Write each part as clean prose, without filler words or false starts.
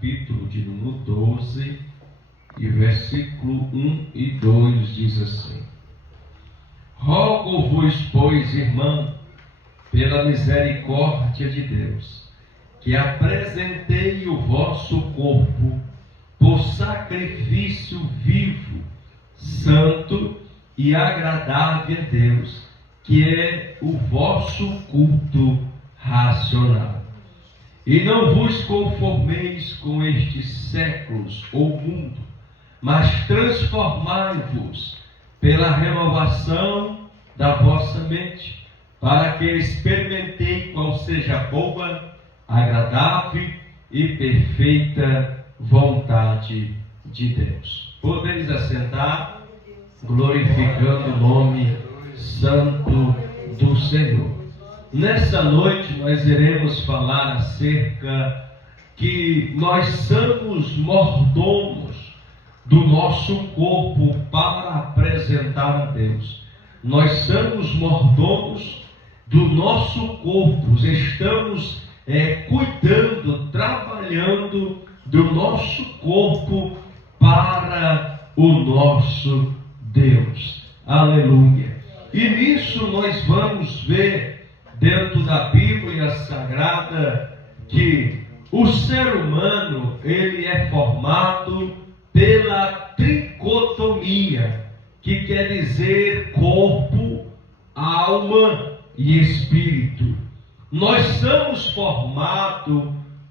capítulo de número 12, e versículo 1 e 2 diz assim: Rogo-vos, pois, irmão, pela misericórdia de Deus, que apresentei o vosso corpo por sacrifício vivo, santo e agradável a Deus, que é o vosso culto racional. E não vos conformeis com estes séculos ou mundo, mas transformai-vos pela renovação da vossa mente, para que experimentei qual seja a boa, agradável e perfeita vontade de Deus. Podeis assentar, glorificando o nome santo do Senhor. Nessa noite nós iremos falar acerca que nós somos mordomos do nosso corpo para apresentar a Deus. Nós somos mordomos do nosso corpo, estamos cuidando, trabalhando do nosso corpo para o nosso Deus. Aleluia! E nisso nós vamos ver dentro da Bíblia Sagrada que o ser humano ele é formado pela tricotomia, que quer dizer corpo, alma e espírito. Nós somos formados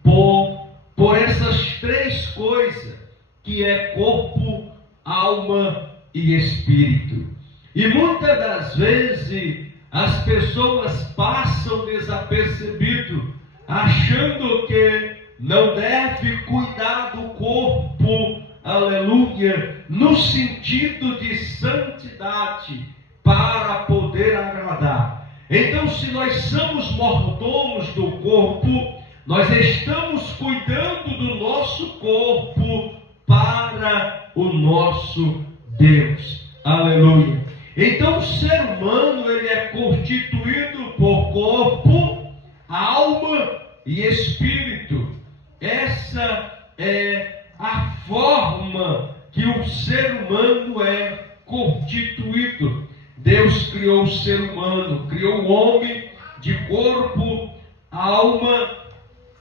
por essas três coisas, que é corpo, alma e espírito. E muitas das vezes as pessoas passam desapercebido, achando que não deve cuidar do corpo, aleluia, no sentido de santidade, para poder agradar. Então, se nós somos mordomos do corpo, nós estamos cuidando do nosso corpo para o nosso Deus. Aleluia. Então, o ser humano ele é constituído por corpo, alma e espírito. Essa é a forma que o ser humano é constituído. Deus criou o ser humano, criou o homem de corpo, alma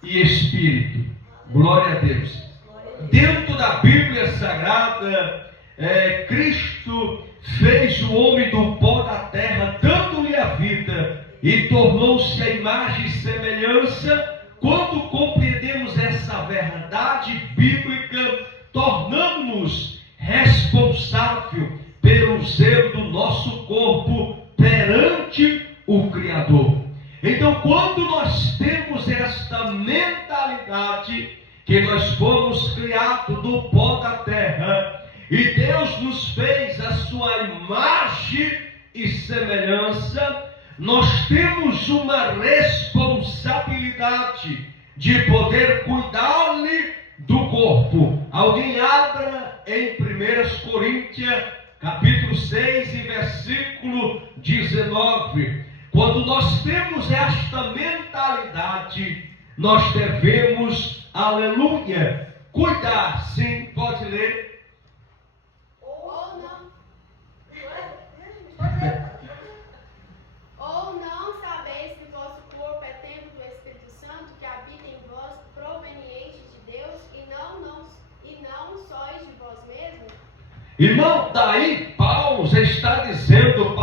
e espírito. Glória a Deus. Dentro da Bíblia Sagrada, Cristo fez o homem do pó da terra, dando-lhe a vida, e tornou-se a imagem e semelhança. Quando compreendemos essa verdade bíblica, tornamos-nos responsável pelo zelo do nosso corpo perante o Criador. Então, quando nós temos esta mentalidade que nós fomos criados do pó da terra e Deus nos fez a sua imagem e semelhança, nós temos uma responsabilidade de poder cuidar-lhe do corpo. Alguém abra em 1 Coríntios, capítulo 6 e versículo 19. Quando nós temos esta mentalidade, nós devemos, aleluia, cuidar. Sim, pode ler. Ou não sabeis que vosso corpo é templo do Espírito Santo, que habita em vós, proveniente de Deus, e não sois de vós mesmos? Irmão, daí Paulo já está dizendo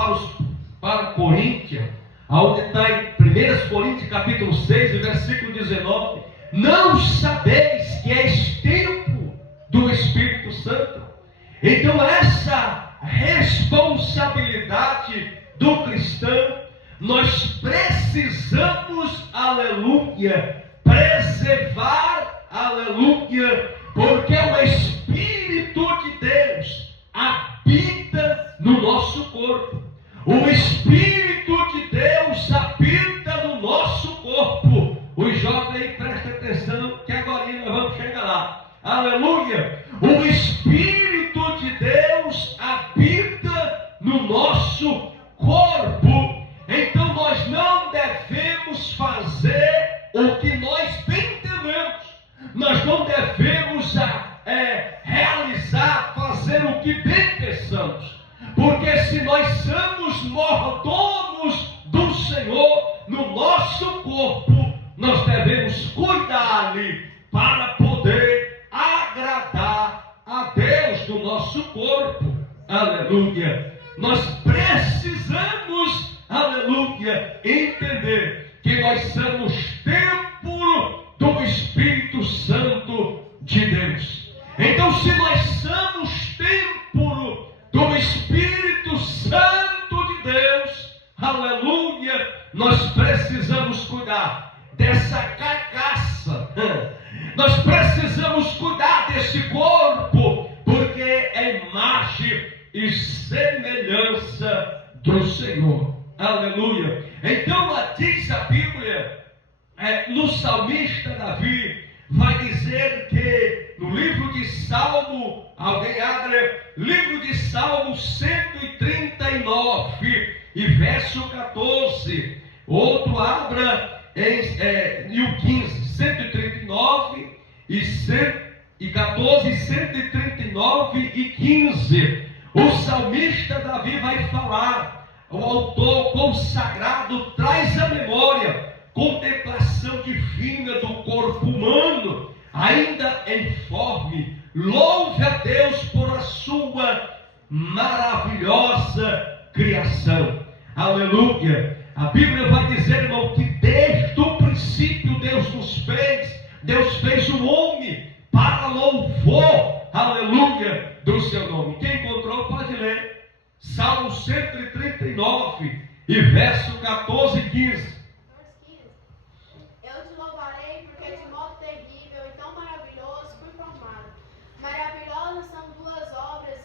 para Coríntios, onde está em 1 Coríntios capítulo 6, versículo 19: não sabeis que és templo do Espírito Santo. Então essa responsabilidade do cristão, nós precisamos, aleluia, preservar, aleluia, porque o Espírito de Deus habita no nosso corpo. O Espírito de Deus habita no nosso corpo. Os jovens aí, prestem atenção, que agora nós vamos chegar lá. Aleluia! O Espírito de Deus habita no nosso corpo. Então nós não devemos fazer o que nós bem entendemos. Nós não devemos devemos realizar, fazer o que bem pensamos. Porque se nós somos mordomos do Senhor no nosso corpo, nós devemos cuidar-lhe para poder agradar a Deus do nosso corpo. Aleluia! Nós precisamos, aleluia, entender que nós somos templo do Espírito Santo de Deus. Então, se nós somos templo do Espírito Santo de Deus, aleluia, nós precisamos cuidar dessa carcaça. Nós precisamos cuidar desse corpo, porque é imagem e semelhança do Senhor. Aleluia. Então, diz a Bíblia, no salmista Davi, vai dizer que no livro de Salmo, alguém abre, livro de Salmo 139 e verso 14, outro abra em o 15, 139 e 14, 139 e 15. O salmista Davi vai falar, o autor consagrado traz à memória contemplação divina do corpo humano, ainda informe. Louve a Deus por a sua maravilhosa criação. Aleluia. A Bíblia vai dizer, irmão, que desde o princípio Deus nos fez. Deus fez o homem para louvor, aleluia, do seu nome. Quem encontrou pode ler. Salmo 139 e verso 14 e 15. Eu te louvarei porque de modo terrível e tão maravilhoso fui formado. Maravilhosas são tuas obras,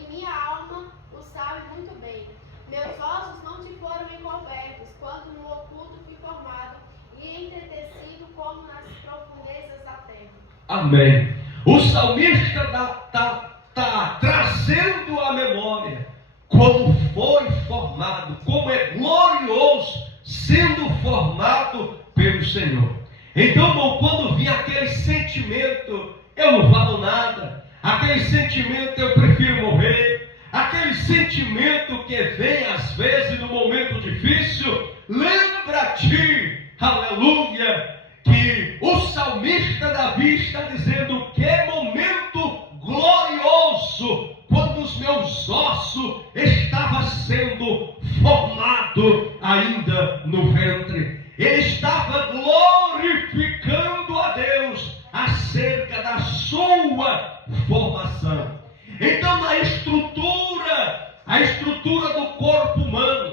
e minha alma o sabe muito bem. Meus ossos não te foram encobertos, quando no oculto fui formado e entretecido como nas profundezas da terra. Amém. O salmista está trazendo à memória como foi formado, como é glorioso sendo formado pelo Senhor. Então, irmão, quando vinha aquele sentimento, eu não valo nada, aquele sentimento, eu prefiro morrer, aquele sentimento que vem às vezes no momento difícil, lembra-te, aleluia, que o salmista Davi está dizendo que momento glorioso, quando os meus ossos estavam sendo formados ainda no ventre. Ele estava glorificando a Deus acerca da sua formação. Então, a estrutura do corpo humano,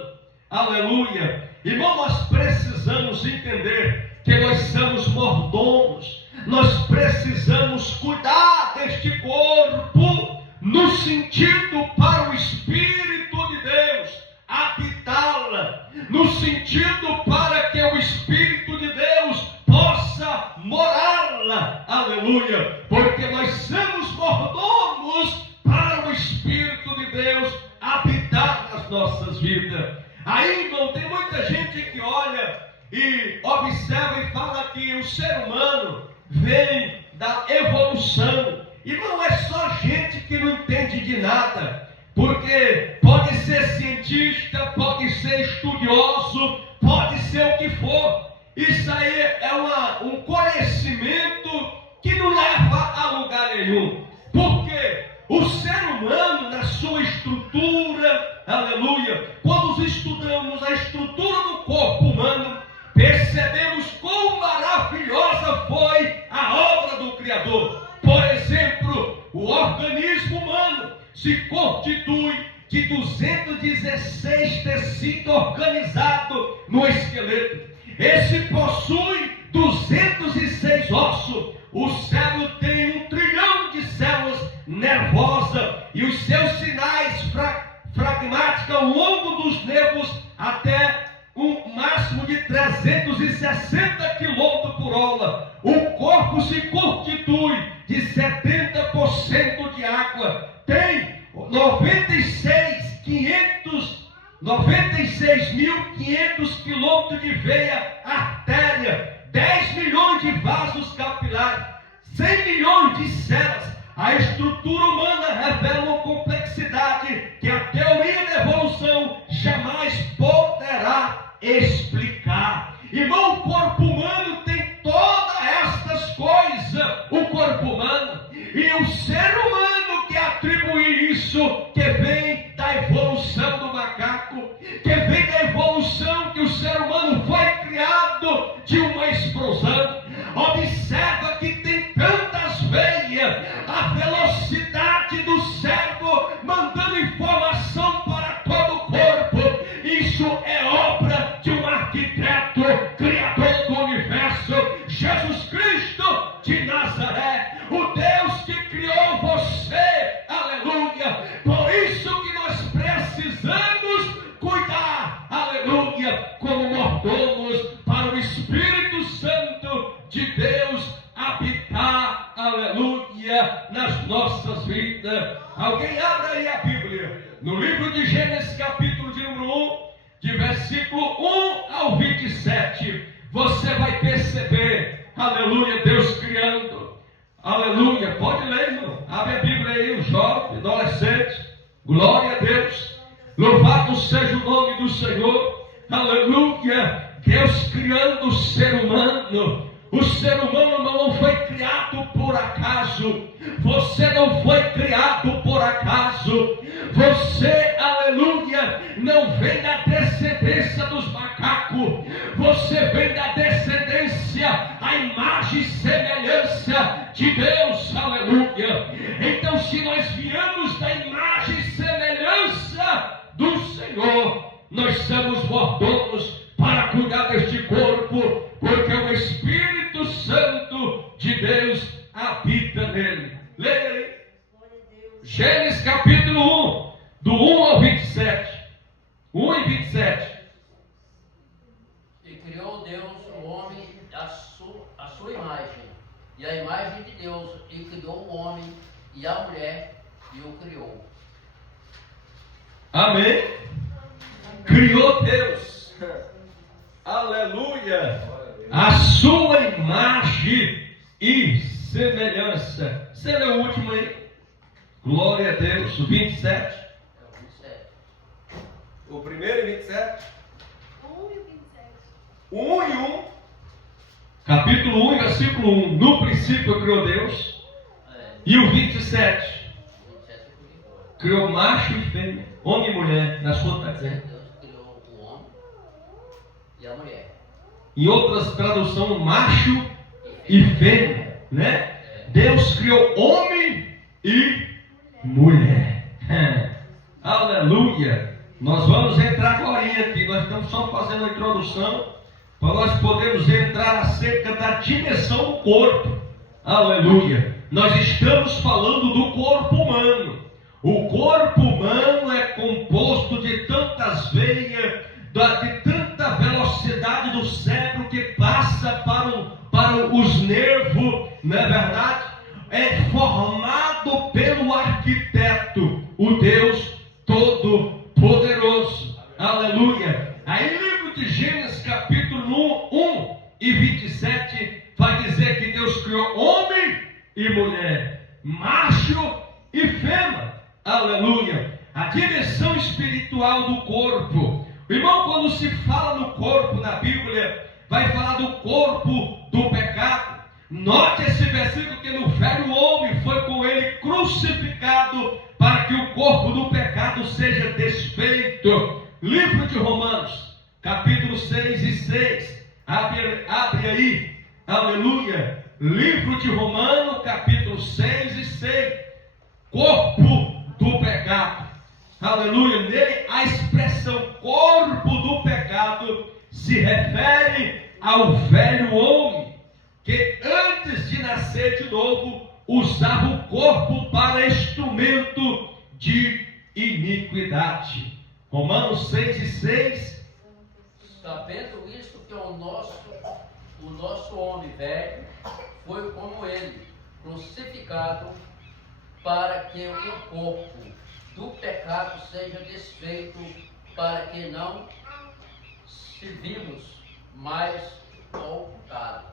aleluia, irmão, nós precisamos entender que nós somos mordomos, nós precisamos cuidar deste corpo, no sentido para o Espírito de Deus habitá-la, no sentido para que o Espírito de Deus possa morá-la, aleluia, porque nós somos mordomos para o Espírito de Deus habitar nas nossas vidas. Aí, irmão, tem muita gente que olha e observa e fala que o ser humano vem da evolução. E não é só gente que não entende de nada, porque pode ser cientista, pode ser estudioso, pode ser o que for. Isso aí é um conhecimento que não leva a lugar nenhum. Porque o ser humano, na sua estrutura, aleluia, quando estudamos a estrutura do corpo humano, percebemos quão maravilhosa foi a obra do Criador. Por exemplo, o organismo humano se constitui de 216 tecidos organizados no esqueleto. Esse possui 206 ossos. O cérebro tem 1 trilhão de células nervosas e os seus sinais fragmáticos ao longo dos nervos até um máximo de 360 km por hora. O corpo se constitui de 70% de água. Tem 96.500 quilômetros de veia artéria, 10 milhões de vasos capilares, 100 trilhões de células. A estrutura humana revela uma complexidade que a teoria da evolução jamais poderá explicar. Irmão, o corpo humano tem todas estas coisas, o corpo humano, e o ser humano que atribui isso, que vem da evolução do macaco, que vem da evolução que o ser humano foi criado de uma explosão. Observa que tem tantas veias, a velocidade do cérebro mandando informação para todo o corpo. Isso é obra de um arquiteto, criador do universo, Jesus Cristo de Nazaré, o Deus que criou você, aleluia. Por isso que nós precisamos cuidar, aleluia, como mordomos, para o Espírito Santo de Deus habitar, aleluia, nas nossas vidas. Alguém abra aí a Bíblia, no livro de Gênesis, capítulo de número 1, de versículo 1 ao 27, você vai perceber, aleluia, Deus criando, aleluia. Pode ler, irmão, abre a Bíblia aí, o jovem, adolescente, glória a Deus, louvado seja o nome do Senhor, aleluia. Deus criando o ser humano. O ser humano não foi criado por acaso. Você não foi criado por acaso. Você, aleluia, não vem da descendência dos macacos. Você vem da descendência, a imagem e semelhança de Deus, aleluia. Então, se nós viemos da imagem e semelhança do Senhor, nós somos mordomos para cuidar deste corpo, porque o Espírito Santo de Deus habita nele. Leia aí. Gênesis capítulo 1, do 1 ao 27. 1 e 27. E criou Deus o homem à sua imagem, e a imagem de Deus, e criou o homem e a mulher, e o criou. Amém? Criou Deus, aleluia, a sua imagem e semelhança. Você lê o último aí? Glória a Deus, o 27. É o 27. O primeiro e 27. 1 e 27. 1 e 1. Capítulo 1, versículo 1. No princípio criou Deus. E o 27. Criou macho e fêmea, homem e mulher, na sua tradução. Deus criou o homem e a mulher. Em outras traduções, macho e fêmea, né? Deus criou homem e mulher. Aleluia. Nós vamos entrar agora aqui. Nós estamos só fazendo a introdução para nós podermos entrar acerca da dimensão do corpo. Aleluia. Nós estamos falando do corpo humano. O corpo humano é composto de tantas veias, de tanta velocidade do cérebro que passa para os nervos, não é verdade? É formado pelo arquiteto, o Deus Todo-Poderoso. Aleluia. Aí, livro de Gênesis, capítulo 1 e 27, vai dizer que Deus criou homem e mulher, macho e fêmea. Aleluia. A dimensão espiritual do corpo. Irmão, quando se fala no corpo na Bíblia, vai falar do corpo do pecado. Note esse versículo que no velho homem foi com ele crucificado para que o corpo do pecado seja desfeito. Livro de Romanos, capítulo 6 e 6. Abre aí. Aleluia. Livro de Romanos, capítulo 6 e 6. Corpo do pecado. Aleluia. Nele a expressão corpo do pecado se refere ao velho homem, que antes de nascer de novo usava o corpo para instrumento de iniquidade. Romanos 6 e 6. Sabendo isto, que o nosso homem velho foi como ele, crucificado, para que o corpo do pecado seja desfeito, para que não servimos mais ao pecado.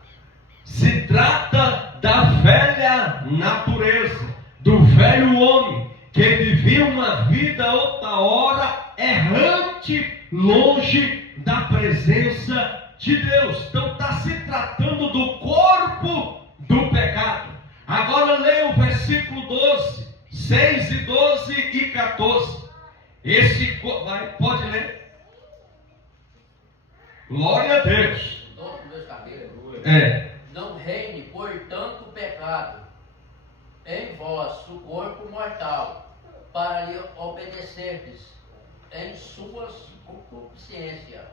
Se trata da velha natureza, do velho homem, que vivia uma vida outra hora errante, longe da presença de Deus. Então está se tratando do corpo do pecado. Agora leia o versículo 12, 6 e 12 e 14. Pode ler. Glória a Deus. Não reine, portanto, o pecado em vosso corpo mortal, para lhe obedecerdes em suas concupiscências.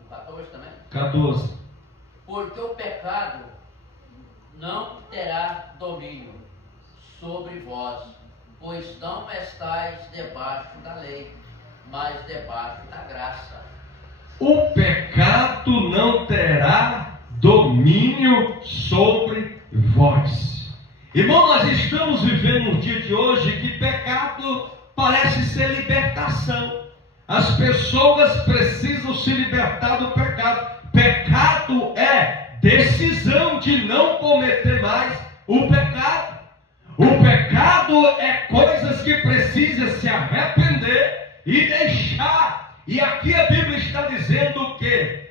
O 14 também? 14. Porque o pecado não terá domínio sobre vós, pois não estáis debaixo da lei, mas debaixo da graça. O pecado não terá domínio sobre vós. Irmão, nós estamos vivendo no dia de hoje que pecado parece ser libertação. As pessoas precisam se libertar do pecado. Pecado é decisão de não cometer mais o pecado. O pecado é coisas que precisa se arrepender e deixar. E aqui a Bíblia está dizendo que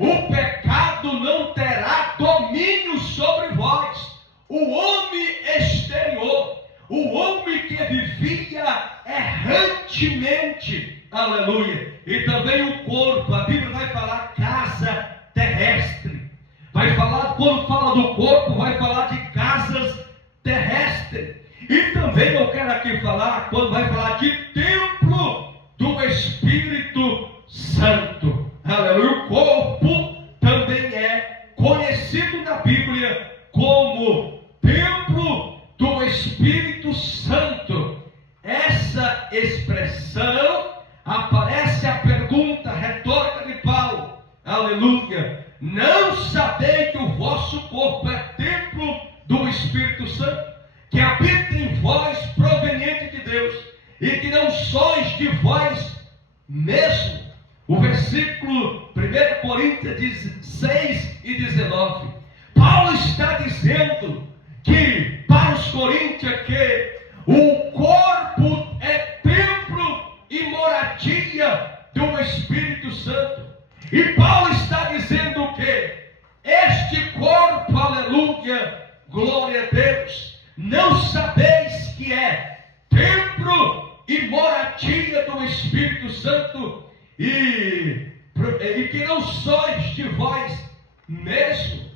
o pecado não terá domínio sobre vós. O homem exterior, o homem que vivia errantemente, aleluia, e também o corpo, a Bíblia vai falar casa terrestre, vai falar, quando fala do corpo, vai falar de casas terrestres, e também eu quero aqui falar, quando vai falar de templo do Espírito Santo, aleluia. O corpo também é conhecido na Bíblia como templo do Espírito Santo. Essa expressão aparece a pergunta retórica de Paulo, aleluia: não sabeis que o vosso corpo é templo do Espírito Santo, que habita em vós, proveniente de Deus, e que não sois de vós mesmo. O versículo 1 Coríntios 16 e 19. Paulo está dizendo que para os coríntios que o corpo é templo e moradia do Espírito Santo. E Paulo está dizendo que este corpo, aleluia, glória a Deus, não sabeis que é templo e moradia do Espírito Santo, e que não sois de vós mesmo.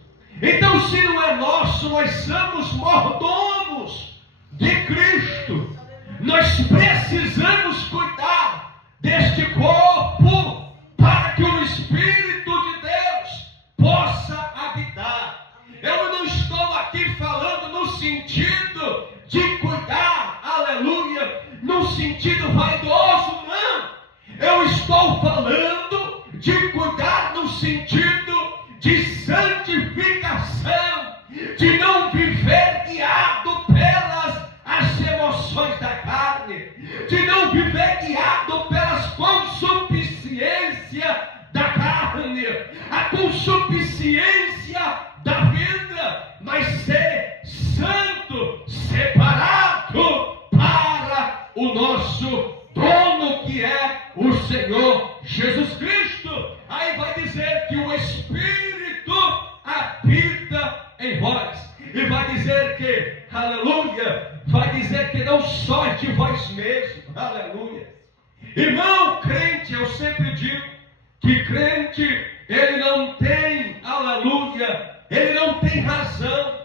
Então, se não é nosso, nós somos mordomos de Cristo. Nós precisamos cuidar deste corpo para que o Espírito de Deus possa habitar. Eu não estou aqui falando no sentido de cuidar, aleluia, no sentido vaidoso, não. Eu estou falando de cuidar no sentido de santificação, de não viver guiado pelas as emoções da carne, de não viver guiado pelas consuficiências da carne, a consuficiência da vida, mas ser santo, separado para o nosso dono, que é o Senhor Jesus Cristo. Aí vai dizer que o Espírito habita em vós, e vai dizer que, aleluia, vai dizer que não sois de vós mesmos, aleluia. Irmão crente, eu sempre digo que crente, ele não tem, aleluia, ele não tem razão.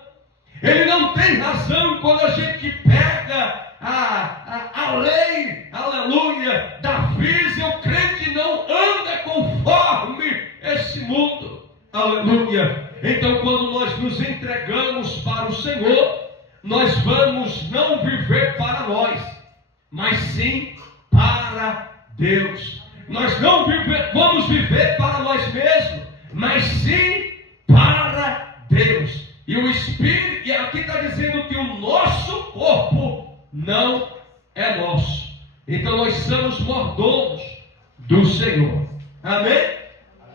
Ele não tem razão quando a gente pega a lei, aleluia, da física. O crente não anda conforme esse mundo, aleluia. Então, quando nós nos entregamos para o Senhor, nós vamos não viver para nós, mas sim para Deus. Nós não vamos viver para nós mesmos, mas sim para Deus. E o Espírito, e aqui está dizendo que o nosso corpo não é nosso. Então nós somos mordomos do Senhor. Amém?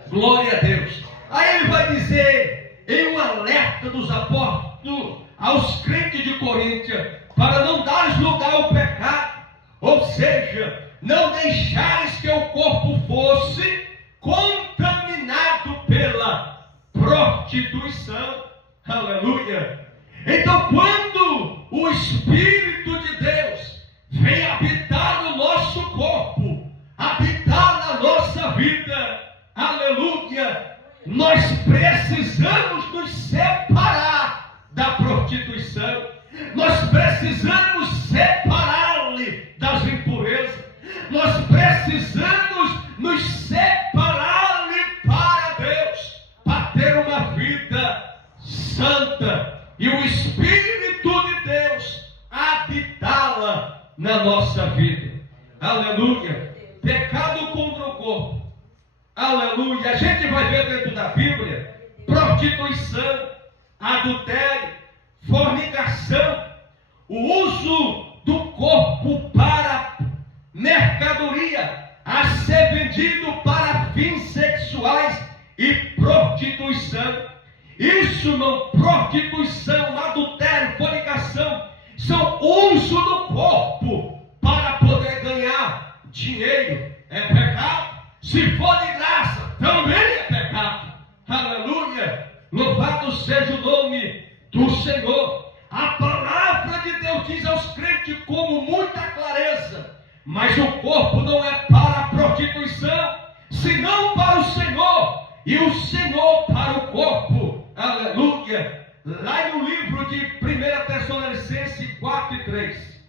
Glória a Deus. Aí ele vai dizer em um alerta dos apóstolos aos crentes de Coríntia, para não dar lugar ao pecado, ou seja, não deixares que o corpo fosse contaminado pela prostituição. Aleluia! Então, quando o Espírito de Deus vem habitar no nosso corpo, habitar na nossa vida, aleluia, nós precisamos nos separar da prostituição, nós precisamos separar-lhe das impurezas, nós precisamos nos separar-lhe para Deus, para ter uma vida santa e o Espírito de Deus habitá-la na nossa vida. Aleluia! Pecado contra o corpo. Aleluia! A gente vai ver dentro da Bíblia prostituição, adultério, fornicação, o uso do corpo para mercadoria, a ser vendido para fins sexuais e prostituição. Isso não, prostituição, adultério, fornicação, são uso do corpo para poder ganhar dinheiro. É pecado. Se for de graça, também é pecado. Aleluia! Louvado seja o nome do Senhor. A palavra de Deus diz aos crentes com muita clareza: mas o corpo não é para a prostituição, senão para o Senhor, e o Senhor para o corpo. Aleluia! Lá no livro de 1 Tessalonicenses 4 e 3.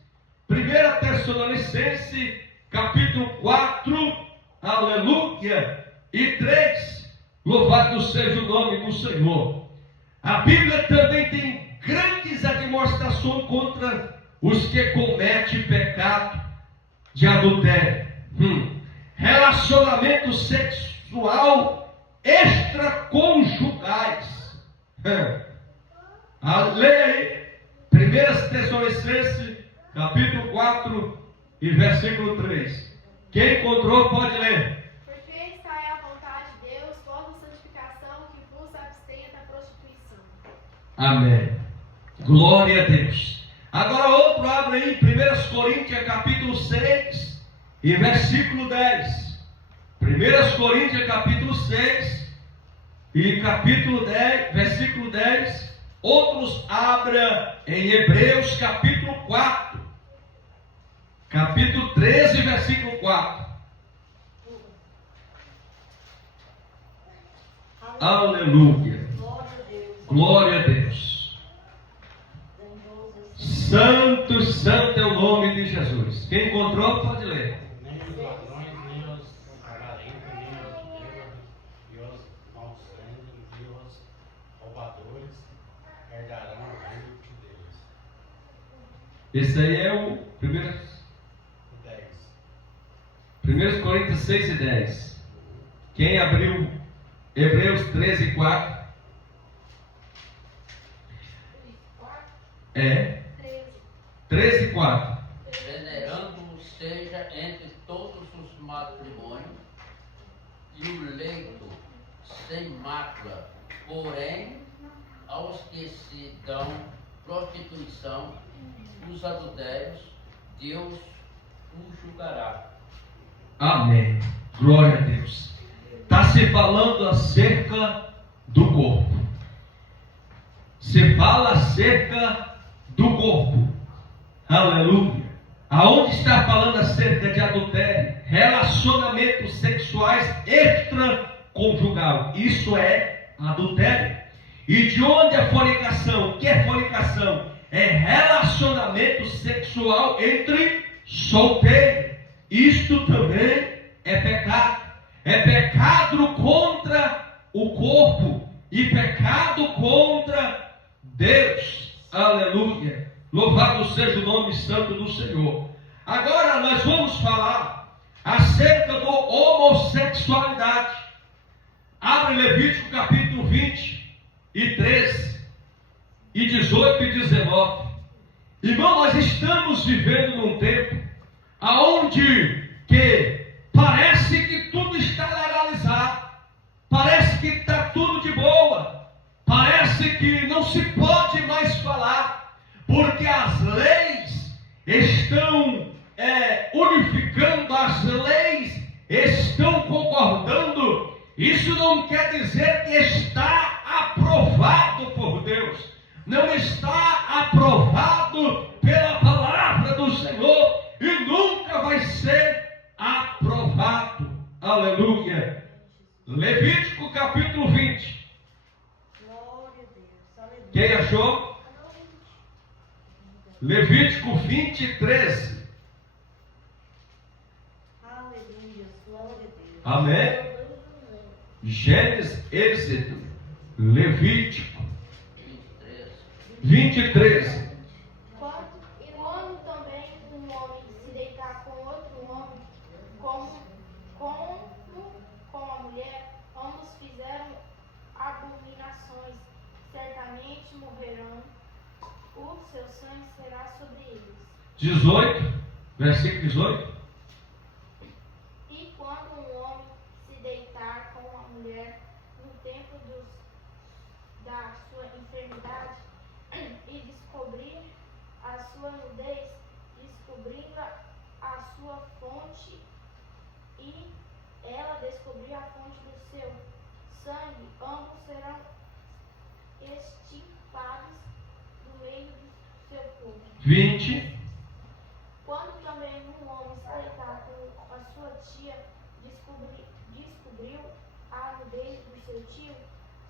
1 Tessalonicenses capítulo 4, aleluia, e 3. Louvado seja o nome do Senhor. A Bíblia também tem grandes admoestações contra os que cometem pecado de adultério, relacionamento sexual extraconjugais. A lei, 1 Tessalonicenses capítulo 4 e versículo 3. Quem encontrou pode ler. Porque esta é a vontade de Deus, vossa santificação, que vos abstenha da prostituição. Amém. Glória a Deus. Agora outro, abre aí, 1 Coríntios capítulo 6 e versículo 10. 1 Coríntios capítulo 6 e capítulo 10, versículo 10. Outros abra em Hebreus capítulo 4, capítulo 13, versículo 4. Aleluia. Glória a Deus. Santo, santo é o nome de Jesus. Quem encontrou pode ler. Nem os ladrões, nem os avarentos, nem os bêbados, e os malsânios, e os roubadores herdarão o reino de Deus. Esse aí é o 1 Coríntios 6 e 10. Quem abriu Hebreus 13 e 4? É. 13 e 4. Venerando seja entre todos os matrimônios e o leito sem mácula, porém aos que se dão prostituição, os adultérios, Deus os julgará. Amém. Glória a Deus. Está se falando acerca do corpo. Se fala acerca do corpo. Aleluia. Aonde está falando acerca de adultério, relacionamentos sexuais extraconjugal. Isso é adultério. E de onde é fornicação? O que é fornicação? É relacionamento sexual entre solteiros. Isto também é pecado. É pecado contra o corpo e pecado contra Deus. Aleluia. Louvado seja o nome santo do Senhor. Agora nós vamos falar acerca do homossexualidade. Abre Levítico capítulo 20 e 13 e 18 e 19. Irmão, nós estamos vivendo num tempo aonde que parece que tudo está legalizado, parece que está tudo de boa, parece parece que não se pode mais falar, porque as leis estão unificando, as leis estão concordando. Isso não quer dizer que está aprovado por Deus, não está aprovado pela palavra do Senhor e nunca vai ser aprovado. Aleluia. Levítico capítulo 20. Quem achou? Levítico 20, 13. Aleluia, glória a Deus. Amém? Gênesis, Êxodo, Levítico 20, 13. E quando também um homem se deitar com outro homem, como a mulher, ambos fizeram abominações, certamente morrerão, o seu sangue será sobre eles. 18, versículo 18. E quando um homem se deitar com uma mulher no tempo da sua enfermidade e descobrir a sua nudez, descobrindo a sua fonte, e ela descobrir a fonte do seu sangue, ambos serão extirpados do meio do seu povo. 20. Quando também um homem se deitar com a sua tia, descobriu a nudez do seu tio,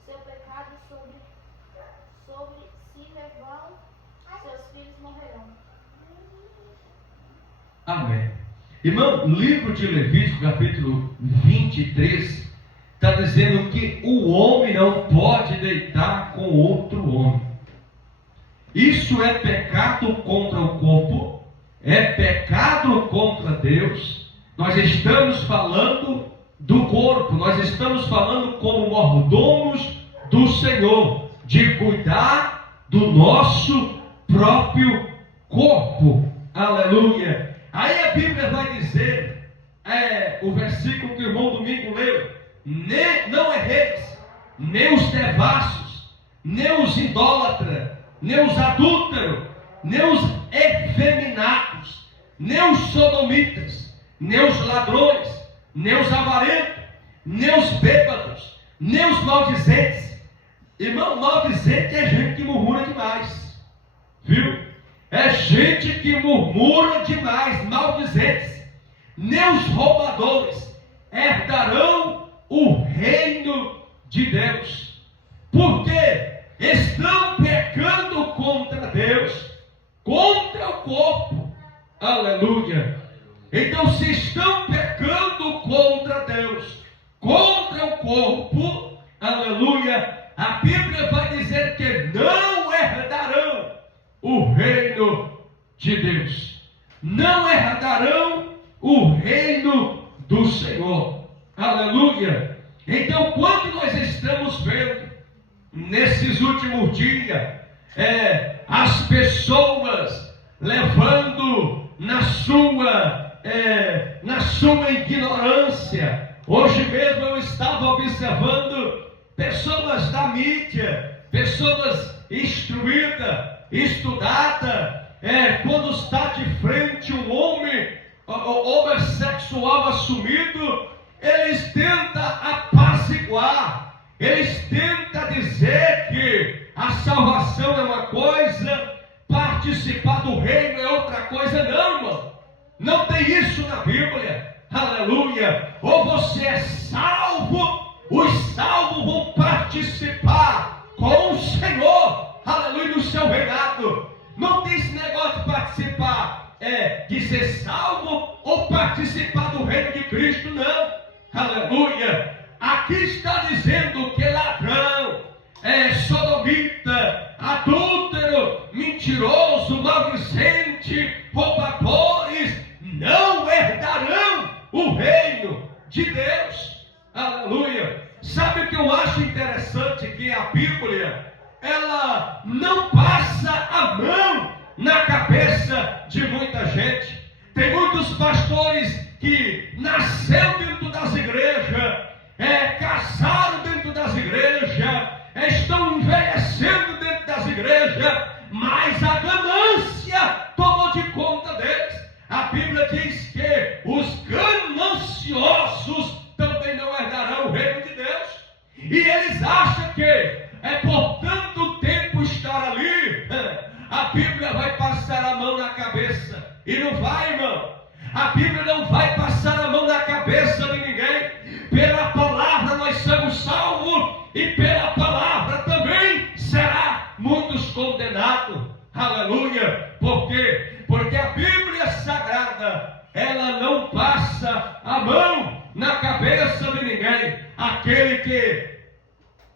seu pecado sobre si levarão, seus filhos morrerão. Amém. Irmão, livro de Levítico, capítulo 23, está dizendo que o homem não pode deitar com outro homem. Isso é pecado contra o corpo, é pecado contra Deus. Nós estamos falando do corpo, nós estamos falando como mordomos do Senhor, de cuidar do nosso próprio corpo. Aleluia. Aí a Bíblia vai dizer, o versículo que o irmão Domingo leu: não erreis, nem os devassos, nem os idólatras, nem os adúlteros, nem os efeminados, nem os sodomitas, nem os ladrões, nem os avarentos, nem os bêbados, nem os maldizentes. Irmão, maldizente é gente que murmura demais, viu? É gente que murmura demais, maldizentes. Nem os roubadores herdarão o reino de Deus, porque estão pecando contra Deus, contra o corpo. Aleluia. Então, se estão pecando contra Deus, contra o corpo, aleluia, a Bíblia vai dizer que não herdarão o reino de Deus, não herdarão o reino do Senhor. Aleluia. Então, quando nós estamos vendo nesses últimos dias as pessoas levando na sua ignorância, hoje mesmo eu estava observando pessoas da mídia, pessoas instruídas, estudada, quando está de frente um homem homossexual assumido, eles tentam apaziguar, eles tentam dizer que a salvação é uma coisa, participar do reino é outra coisa. Não, irmão, não tem isso na Bíblia. Aleluia. Ou você é salvo, os salvos vão participar com o Senhor, aleluia, no seu reinado. Não tem esse negócio de participar, de ser salvo ou participar do reino de Cristo, não. Aleluia. Aqui está dizendo que ladrão, sodomita, adúltero, mentiroso, maldizente, roubadores, não herdarão o reino de Deus. Aleluia. Sabe o que eu acho interessante? Que a Bíblia, ela não passa a mão na cabeça de muita gente. Tem muitos pastores que nasceram dentro das igrejas, casaram dentro das igrejas, estão envelhecendo ganância tomou de conta deles. A Bíblia diz que os gananciosos também não herdarão o reino de Deus. E eles acham que por tanto tempo estar ali, a Bíblia vai passar a mão na cabeça. E não vai, irmão. A Bíblia não vai passar a mão na cabeça de ninguém. Pela palavra nós somos salvos, e pela palavra também será muitos condenados. Aleluia. Por quê? Porque a Bíblia Sagrada, ela não passa a mão na cabeça de ninguém. Aquele que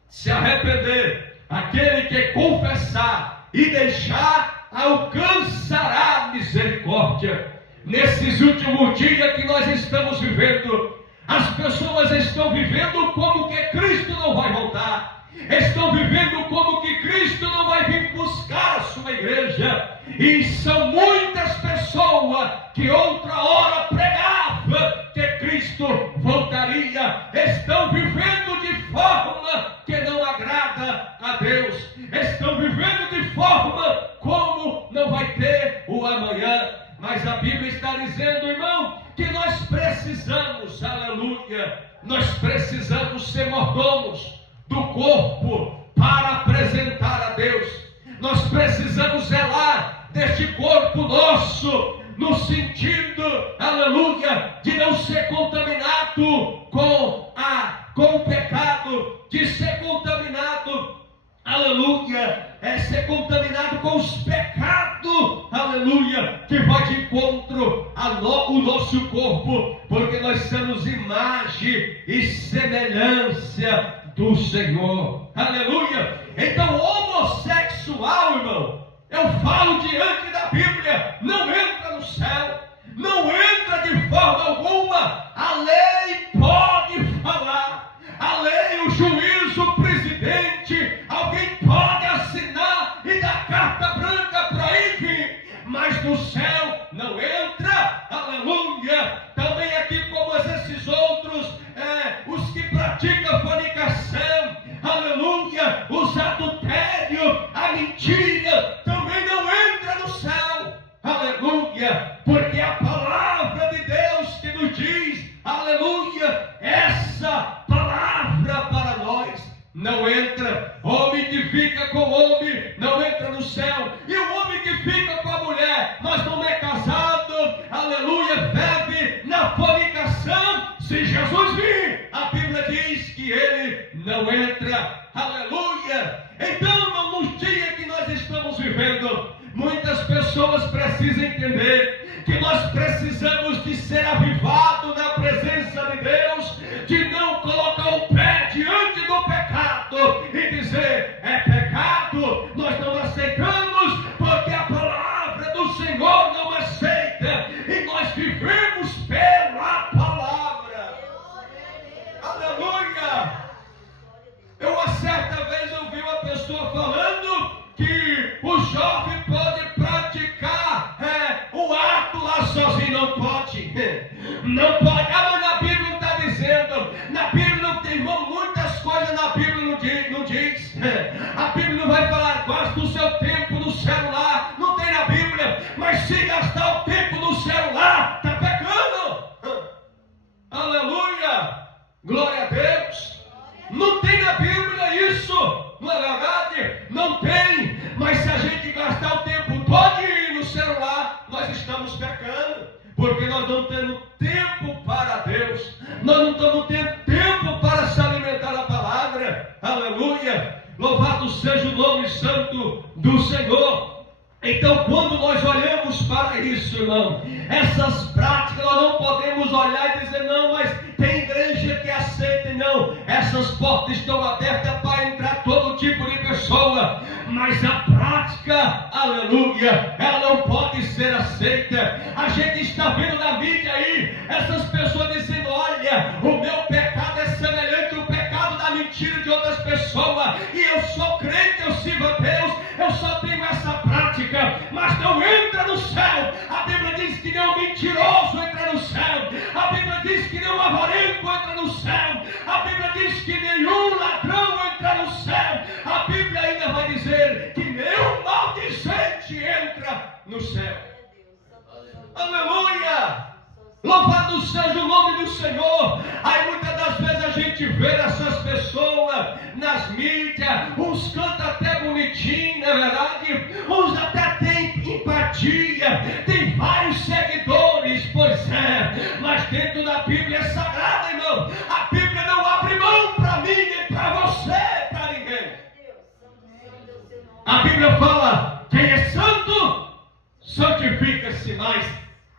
se arrepender, aquele que confessar e deixar, alcançará misericórdia. Nesses últimos dias que nós estamos vivendo, as pessoas estão vivendo como que Cristo não vai voltar. Estão vivendo como que Cristo não vai vir buscar a sua igreja. E são muitas pessoas que outra hora pregavam que Cristo voltaria. Estão vivendo de forma que não agrada a Deus. Estão vivendo de forma como não vai ter o amanhã. Mas a Bíblia está dizendo, irmão, que nós precisamos, aleluia, nós precisamos ser mordomos do corpo para apresentar a Deus. Nós precisamos zelar deste corpo nosso, no sentido, aleluia, de não ser contaminado com o pecado, de ser contaminado, aleluia, ser contaminado com os pecados, aleluia, que vai de encontro ao nosso corpo, porque nós somos imagem e semelhança do Senhor, aleluia. Então, homossexual, irmão, eu falo diante da Bíblia, não entra no céu, não entra de forma alguma. A lei pode falar, a lei, o juiz, o presidente, alguém pode assinar e dar carta branca para ir vir, mas no céu não entra, aleluia. Também aqui como esses outros, os que praticam fornicação, aleluia, os adultérios, a mentira, também não entra no céu, aleluia, porque a palavra de Deus que nos diz, aleluia, essa palavra para nós não entra. Homem que fica com homem não entra no céu, e o homem que fica com a mulher, mas não é casado, aleluia, vive na fornicação. Se Jesus vir, a Bíblia diz que ele não entra, aleluia. Então, nos dias que nós estamos vivendo, muitas pessoas precisam entender que nós precisamos de ser avivados na presença de Deus, de não colocar o pé diante do pecado e dizer, é pecado, nós não aceitamos, porque a palavra do Senhor não aceita, e nós vivemos pela palavra, aleluia. Eu uma certa vez ouvi uma pessoa falando que o jovem pode praticar o ato lá sozinho. Não pode, não pode. Mas na Bíblia não está dizendo, na Bíblia não tem, muitas coisas na Bíblia não diz. A Bíblia não vai falar, gaste o seu tempo no celular, não tem na Bíblia. Mas se gastar o tempo no celular, está pecando, aleluia, glória a Deus. Não tem na Bíblia isso, não é verdade? Não tem. Mas se a gente gastar o tempo todo no celular, nós estamos pecando, porque nós não temos tempo para Deus, nós não estamos tendo tempo para se alimentar da palavra, aleluia, louvado seja o nome santo do Senhor. Então, quando nós olhamos para isso, irmão, essas práticas, nós não podemos olhar e dizer, não, mas tem igreja que aceita. Não, essas portas estão abertas para entrar todo tipo de pessoa, mas a prática, aleluia, ela não pode ser aceita. A gente está vendo na mídia aí, essas pessoas dizendo, olha, o meu pecado é semelhante ao pecado da mentira de outras pessoas, e eu sou crente, eu sirvo a Deus, eu só tenho essa prática, mas não entra no céu. A Bíblia diz que nem um mentiroso entra no céu, a Bíblia diz que nem um avarento entra no céu, a Bíblia diz que nenhum ladrão entra no céu, a Bíblia ainda vai dizer que nenhum maldizente entra no céu. Aleluia! Louvado seja o nome do Senhor. Aí muitas das vezes a gente vê essas pessoas nas mídias, uns cantam até bonitinho, não é verdade? Uns até têm empatia, tem vários seguidores, pois é, mas dentro da Bíblia é sagrada, irmão. A Bíblia não abre mão para mim, nem para você, para ninguém. A Bíblia fala: quem é santo, santifica-se mais,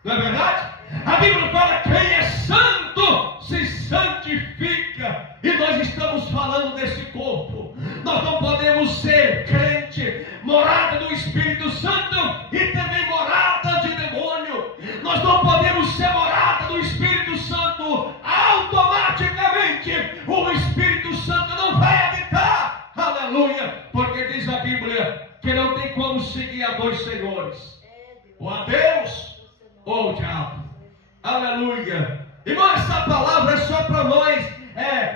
não é verdade? A Bíblia fala: quem é santo se santifica. E nós estamos falando desse corpo. Nós não podemos ser crente, morada do Espírito Santo e também morada de demônio. Nós não podemos ser morada do Espírito Santo automaticamente. O Espírito Santo não vai habitar. Aleluia. Porque diz a Bíblia que não tem como seguir a dois senhores, ou a Deus ou o diabo. Aleluia. Irmão, essa palavra é só para nós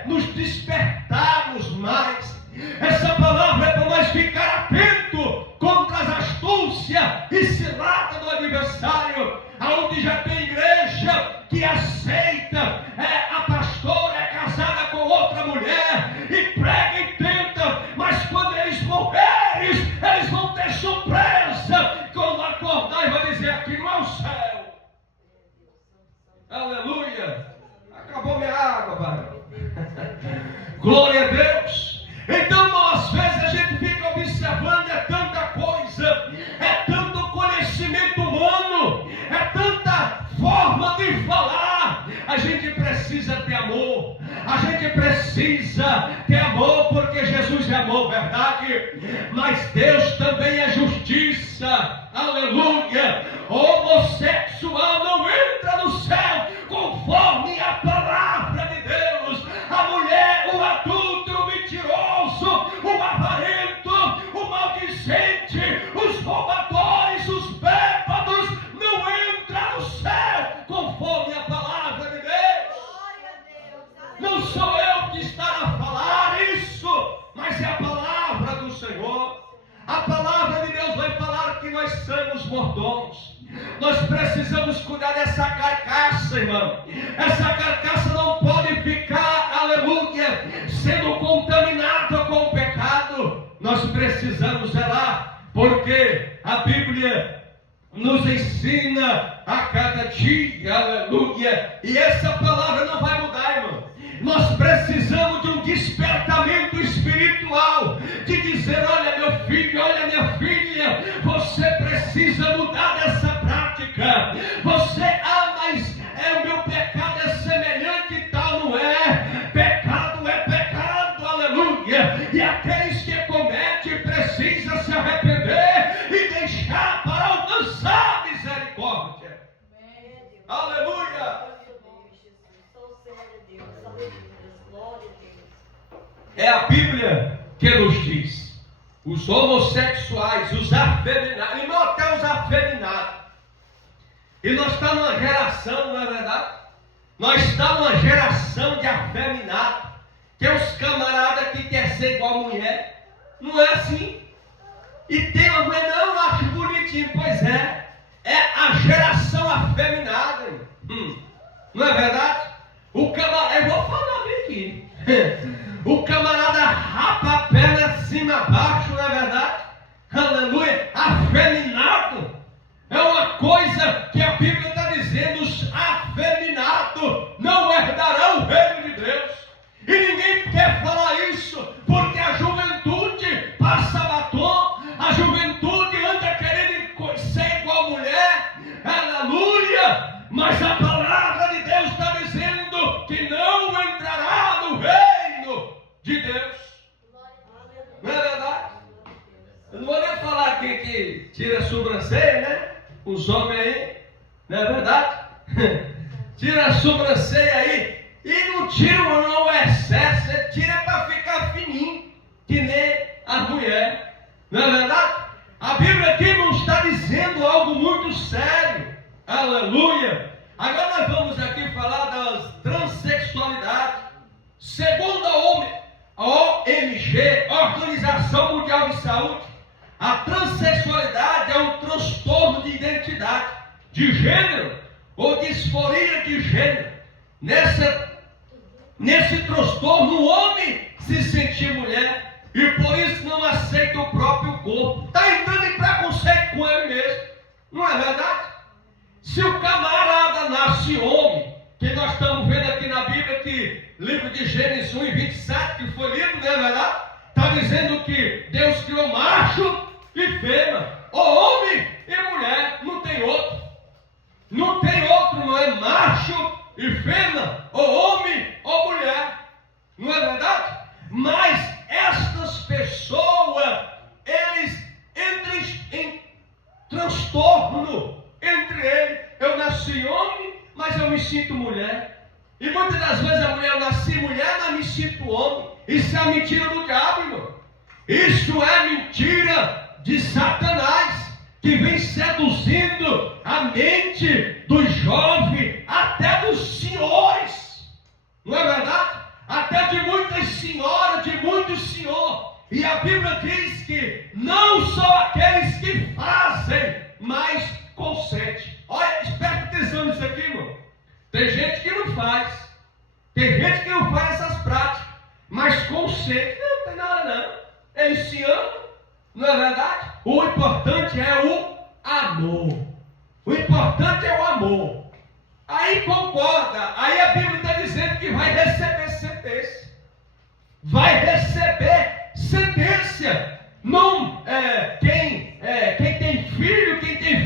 nos despertarmos mais. Essa palavra é para nós ficar atento contra as astúcias e ciladas do adversário. Aonde já tem igreja que aceita, a pastora é casada com outra mulher e prega e tenta, mas quando eles morrerem, eles vão ter surpresa. Quando acordar, e vai dizer: aqui não é o céu. Aleluia. Acabou minha água, vai. Glória a Deus. Então, às vezes a gente fica observando, é tanta coisa, é tanto conhecimento humano, é tanta forma de falar. A gente precisa ter amor. A gente precisa ter amor, porque Jesus é amor, verdade? Mas Deus também é justiça. Aleluia. Homossexual não entra no céu conforme a palavra de Deus. A mulher, o adúltero, o mentiroso, o avarento, o maldizente, os roubadores, os bêbados não entram no céu conforme a palavra de Deus. Não sou eu que está a falar isso, mas é a palavra do Senhor. A palavra de Deus vai falar que nós somos mordomos. Nós precisamos cuidar dessa carcaça, irmão. Essa carcaça não pode ficar, aleluia, sendo contaminada com o pecado. Nós precisamos zelar, porque a Bíblia nos ensina a cada dia, aleluia. E essa palavra não vai mudar, irmão. Nós precisamos de um despertamento espiritual, de dizer: olha, meu filho, olha, minha filha, você precisa mudar dessa prática. Você, mas o meu pecado é semelhante e tal, não é? Pecado é pecado, aleluia. E aqueles que cometem precisam se arrepender e deixar para alcançar a misericórdia. Aleluia. É a Bíblia que nos diz: os homossexuais, os afeminados, irmão, até os afeminados. E nós estamos numa geração, não é verdade? Nós estamos numa geração de afeminados, que é os camaradas que querem ser igual a mulher. Não é assim? E tem uma mulher: não, eu acho bonitinho. Pois é a geração afeminada. Não é verdade? O camarada, eu vou falar bem aqui. O camarada rapa a perna cima abaixo, não é verdade? Aleluia. Afeminado é uma coisa que a Bíblia está dizendo: os afeminados não herdarão o reino de Deus. E ninguém quer falar isso, porque a juventude passa batom, a juventude anda querendo ser igual a mulher. Aleluia. Mas a palavra de Deus está dizendo que não entrará no reino de Deus. Não é verdade? Eu não vou nem falar aqui que tira a sobrancelha, né? Os homens aí, não é verdade? Tira a sobrancelha aí. E não tira o excesso, tira para ficar fininho, que nem a mulher. Não é verdade? A Bíblia aqui não está dizendo algo muito sério. Aleluia. Agora nós vamos aqui falar das transexualidades. Segundo a OMG, Organização Mundial de Saúde, a transexualidade é um transtorno de diversidade de gênero ou disforia de gênero. Nesse transtorno, o homem se sentir mulher e por isso não aceita o próprio corpo. Está entrando em preconceito com ele mesmo. Não é verdade? Se o camarada nasce homem, que nós estamos vendo aqui na Bíblia, que livro de Gênesis 1:27, que foi lido, não é verdade? Está dizendo que Deus criou macho e fêmea, ou homem e mulher, não tem outro. Não tem outro, não é macho e fêmea, ou homem ou mulher. Não é verdade? Mas estas pessoas, eles entram em transtorno entre eles. Eu nasci homem, mas eu me sinto mulher. E muitas das vezes a mulher, eu nasci mulher, mas me sinto homem. Isso é mentira do diabo, irmão. Isso é mentira de Satanás, que vem seduzindo a mente dos jovens, até dos senhores. Não é verdade? Até de muitas senhoras, de muitos senhores. E a Bíblia diz que não são aqueles que fazem, mas consentem. Olha, presta atenção nisso aqui, irmão. Tem gente que não faz. Tem gente que não faz essas práticas, mas consente. Não tem nada não. Eles se amam, não é verdade? O importante é o amor. O importante é o amor. Aí concorda. Aí a Bíblia está dizendo que vai receber sentença. Vai receber sentença. Não, quem tem filho,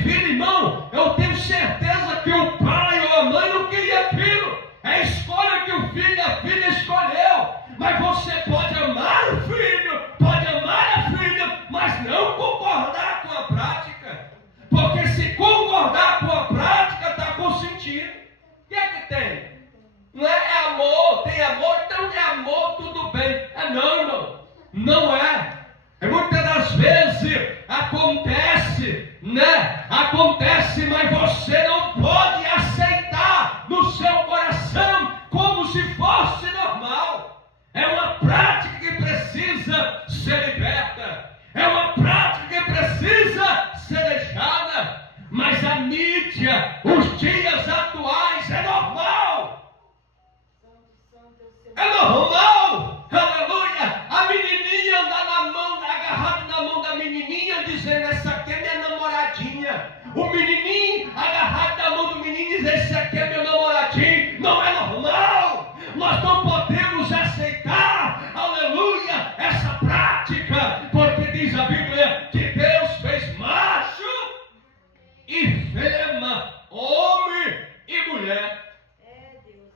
irmão, eu tenho certeza que o pai ou a mãe não queria aquilo. É a escolha que o filho e a filha escolheu. Mas você pode amar o filho, pode amar a filha, mas não concordar com a prática. Porque se concordar com a prática, está consentindo. O que é que tem? Não é amor, tem amor, então é amor, tudo bem. Não, irmão, não é. Muitas das vezes acontece, né? Acontece, mas você não pode aceitar no seu coração como se fosse normal. É uma prática que precisa ser liberta. É uma prática que precisa ser deixada. Mas a mídia, os dias atuais, é normal. É normal. Aleluia. A menininha anda agarrada na mão da menininha, dizendo: essa aqui é minha namoradinha. O menininho agarrado na mão do menino, dizendo: esse aqui é meu namoradinho. Não é normal. Nós não podemos aceitar, aleluia, essa prática, porque diz a Bíblia que Deus fez macho e fêmea, homem e mulher.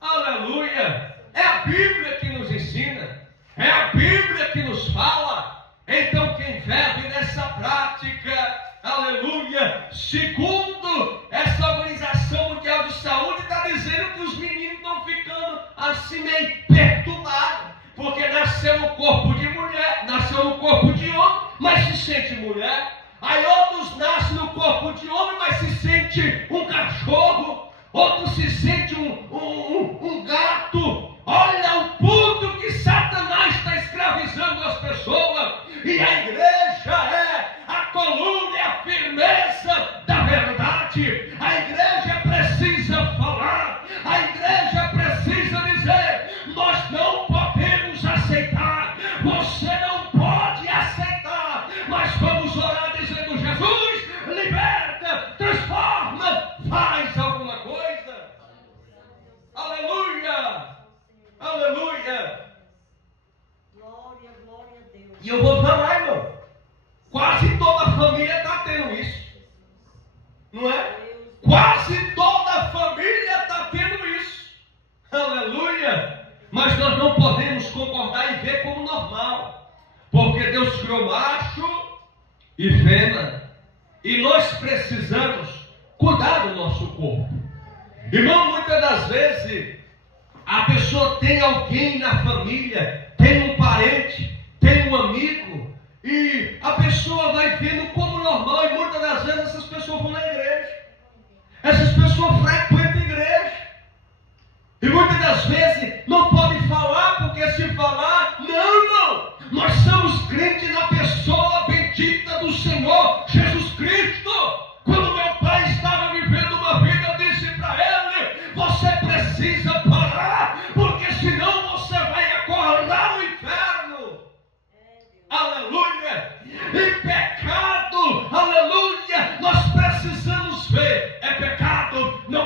Aleluia. É a Bíblia que nos ensina. É a Bíblia que nos fala. Então quem vive nessa prática, aleluia, segundo essa Organização Mundial de Saúde, está dizendo que os meninos estão ficando assim meio perturbados, porque nasceu no corpo de mulher, nasceu no corpo de homem, mas se sente mulher. Aí outros nascem no corpo de homem, mas se sente um cachorro. Outros se sente um gato. Olha o ponto que Satanás está escravizando as pessoas. E a igreja é a coluna, é a firmeza da verdade. A igreja precisa falar. A igreja precisa dizer: nós não podemos aceitar. Você não pode aceitar. Mas vamos orar dizendo: Jesus, liberta, transforma, faz alguma coisa. Aleluia. Aleluia. Glória, glória a Deus. E eu vou falar, irmão, quase toda a família está tendo isso, não é? Quase toda a família está tendo isso. Aleluia. Mas nós não podemos concordar e ver como normal, porque Deus criou macho e fêmea, e nós precisamos cuidar do nosso corpo. Irmão, muitas das vezes a pessoa tem alguém na família, tem um parente, tem um amigo, e a pessoa vai vendo como normal, e muitas das vezes essas pessoas vão na igreja. Essas pessoas frequentam a igreja. E muitas das vezes não pode falar, porque se falar, não. Nós somos crentes na pessoa bendita do Senhor Jesus Cristo. Quando meu pai estava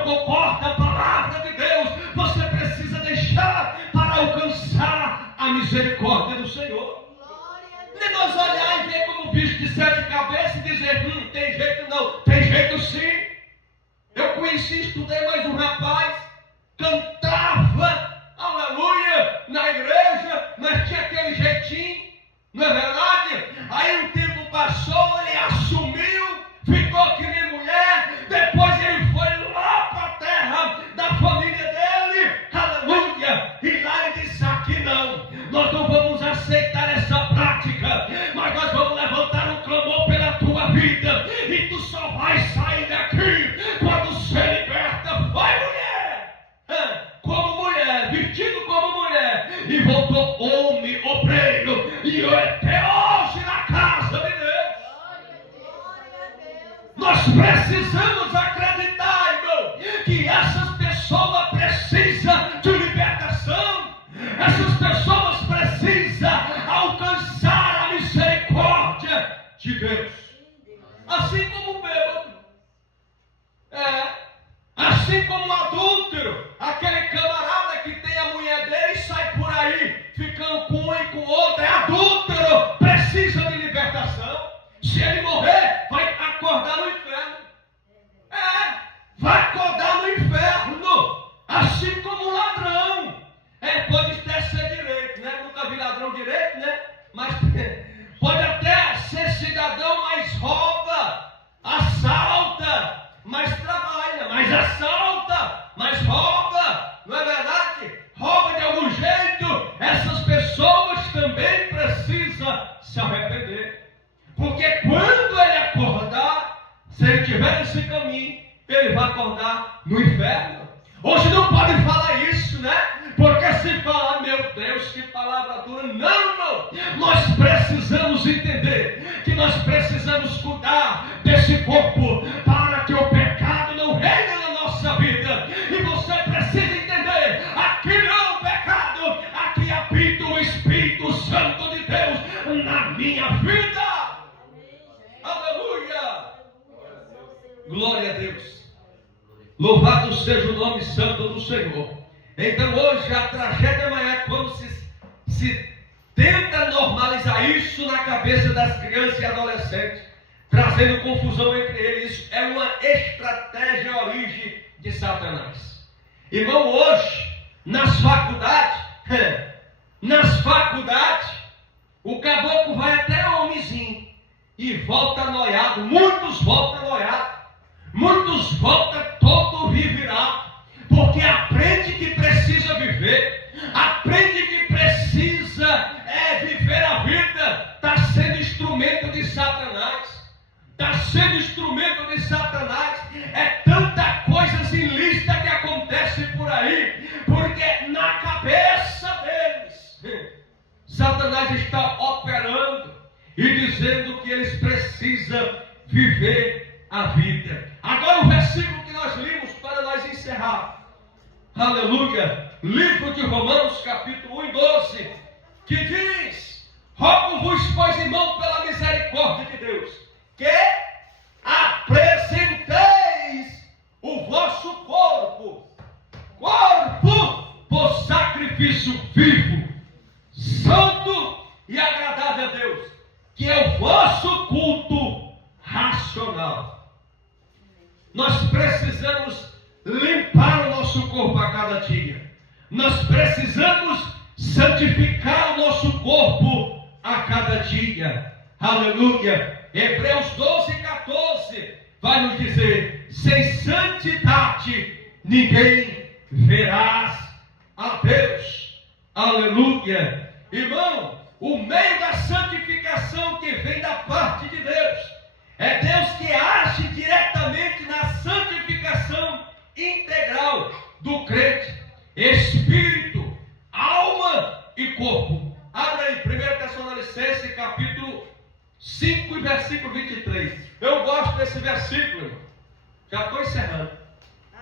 concorda a palavra de Deus, você precisa deixar para alcançar a misericórdia do Senhor. E nós olhar e ver como bicho de 7 cabeças e dizer, tem jeito não, tem jeito sim. Eu conheci, estudei mais um rapaz, cantava, aleluia, na igreja, mas tinha aquele jeitinho, não é verdade? Aí um tempo passou, ele assumiu, ficou que nem mulher, depois ele foi lá para a terra da família dele, aleluia, e lá ele disse, aqui não, nós não vamos aceitar essa prática, mas nós vamos levantar um clamor pela tua vida, e tu só vai sair daqui quando ser liberta. Vai, mulher, como mulher, vestido como mulher, e voltou homem, obreiro, e até hoje na casa de Deus. Nós precisamos acreditar, irmão, que essas pessoas precisam de libertação. Essas pessoas precisam alcançar a misericórdia de Deus. Assim como o bêbado. Assim como o adúltero. Aquele camarada que tem a mulher dele e sai por aí ficando com um e com outro. É adúltero. Precisa de libertação. Se ele morrer, vai acordar no inferno. Vai acordar no inferno. Assim como o ladrão. Pode até ser direito, né? Nunca vi ladrão direito, né? Mas pode até ser cidadão, mas rouba, assalta, mas trabalha, mas assalta, mas rouba, não é verdade? Rouba de algum jeito. Essas pessoas também precisam se arrepender. Porque quando ele acordar, se ele tiver esse caminho, ele vai acordar no inferno. Hoje não pode falar isso, né? Porque se falar, meu Deus, que palavra dura. Não. Nós precisamos entender que nós precisamos cuidar desse corpo para que o pecado não reine na nossa vida. E você precisa entender, aqui não é o pecado, aqui habita o Espírito Santo de Deus na minha vida. Aleluia! Glória a Deus. Louvado seja o nome santo do Senhor. Então hoje a tragédia maior é quando se tenta normalizar isso na cabeça das crianças e adolescentes, trazendo confusão entre eles. Isso é uma estratégia origem de Satanás. Irmão, hoje, nas faculdades, o caboclo vai até homenzinho e volta noiado. Muitos voltam noiados. Muitos voltam todo revirado. Porque aprende que precisa viver. Aprende que precisa viver a vida. Está sendo instrumento de Satanás. Está sendo instrumento de Satanás. É tanta coisa ilícita que acontece por aí. Porque na cabeça deles, Satanás está operando e dizendo que eles precisam viver a vida. Agora o versículo que nós limos para nós encerrar. Aleluia. Livro de Romanos, capítulo 1 e 12. Que diz: rogo-vos, pois, irmão, pela misericórdia de Deus, que apresenteis o vosso corpo por sacrifício vivo, santo e agradável a Deus, que é o vosso culto racional. Nós precisamos limpar o nosso corpo a cada dia. Nós precisamos santificar o nosso corpo a cada dia. Aleluia. Hebreus 12:14 vai nos dizer: sem santidade ninguém verás a Deus. Aleluia. Irmão, o meio da santificação que vem da parte de Deus é Deus que age diretamente na santificação integral do crente, espírito, alma e corpo. Abra aí, 1 Tessalonicenses, capítulo 5, versículo 23. Eu gosto desse versículo. Já estou encerrando.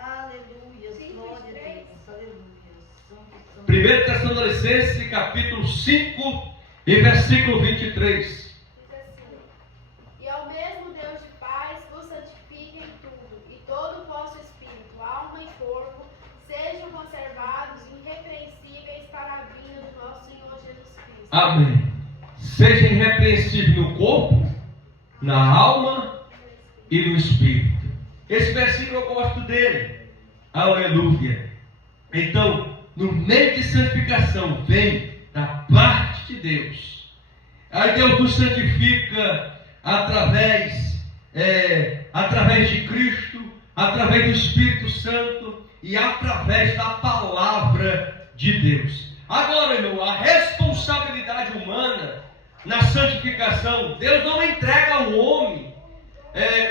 Aleluia, glória a Deus, aleluia. 1 Tessalonicenses, capítulo 5 e versículo 23. E ao mesmo Deus de paz vos santifique em tudo, e todo o vosso espírito, alma Amém. Seja irrepreensível no corpo, na alma e no espírito. Esse versículo eu gosto dele. Aleluia. Então, no meio de santificação, vem da parte de Deus. Aí Deus nos santifica através de Cristo, através do Espírito Santo e através da palavra de Deus. Agora, irmão, a responsabilidade humana na santificação, Deus não entrega ao homem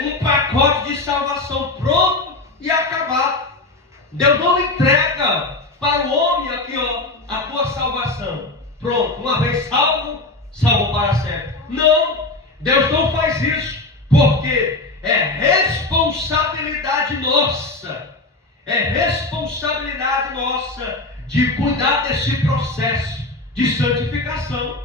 um pacote de salvação pronto e acabado. Deus não entrega para o homem aqui, a tua salvação. Pronto, uma vez salvo, salvo para sempre. Não, Deus não faz isso, porque é responsabilidade nossa. É responsabilidade nossa de cuidar desse processo de santificação.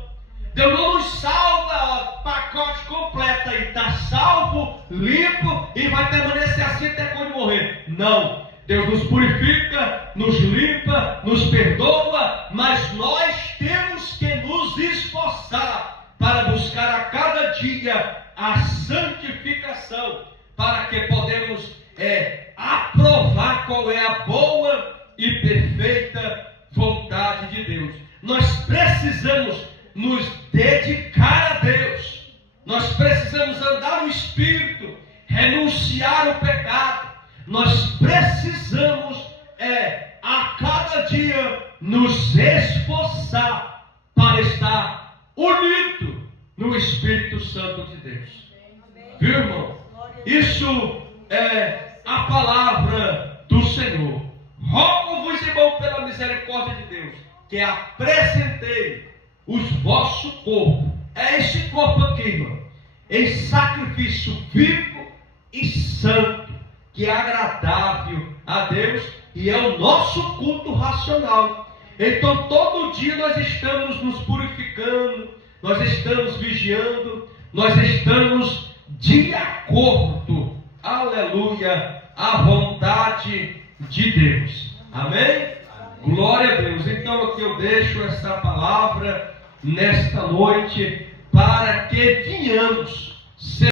Deus não nos salva pacote completo aí, está salvo, limpo e vai permanecer assim até quando morrer. Não, Deus nos purifica, nos limpa, nos perdoa, mas nós temos que nos esforçar para buscar a cada dia a santificação, para que podemos aprovar qual é a boa e perfeita vontade de Deus. Nós precisamos nos dedicar a Deus. Nós precisamos andar no Espírito, renunciar ao pecado. Nós precisamos a cada dia nos esforçar para estar unido no Espírito Santo de Deus. Viu, irmão? Isso é a palavra do Senhor. Rogo-vos, irmão, pela misericórdia de Deus, que apresentei os vossos corpos, esse corpo aqui, irmão, em sacrifício vivo e santo, que é agradável a Deus e é o nosso culto racional. Então todo dia nós estamos nos purificando, nós estamos vigiando, nós estamos de acordo, aleluia, à vontade de Deus. Amém? Glória a Deus. Então aqui eu deixo essa palavra nesta noite para que venhamos ser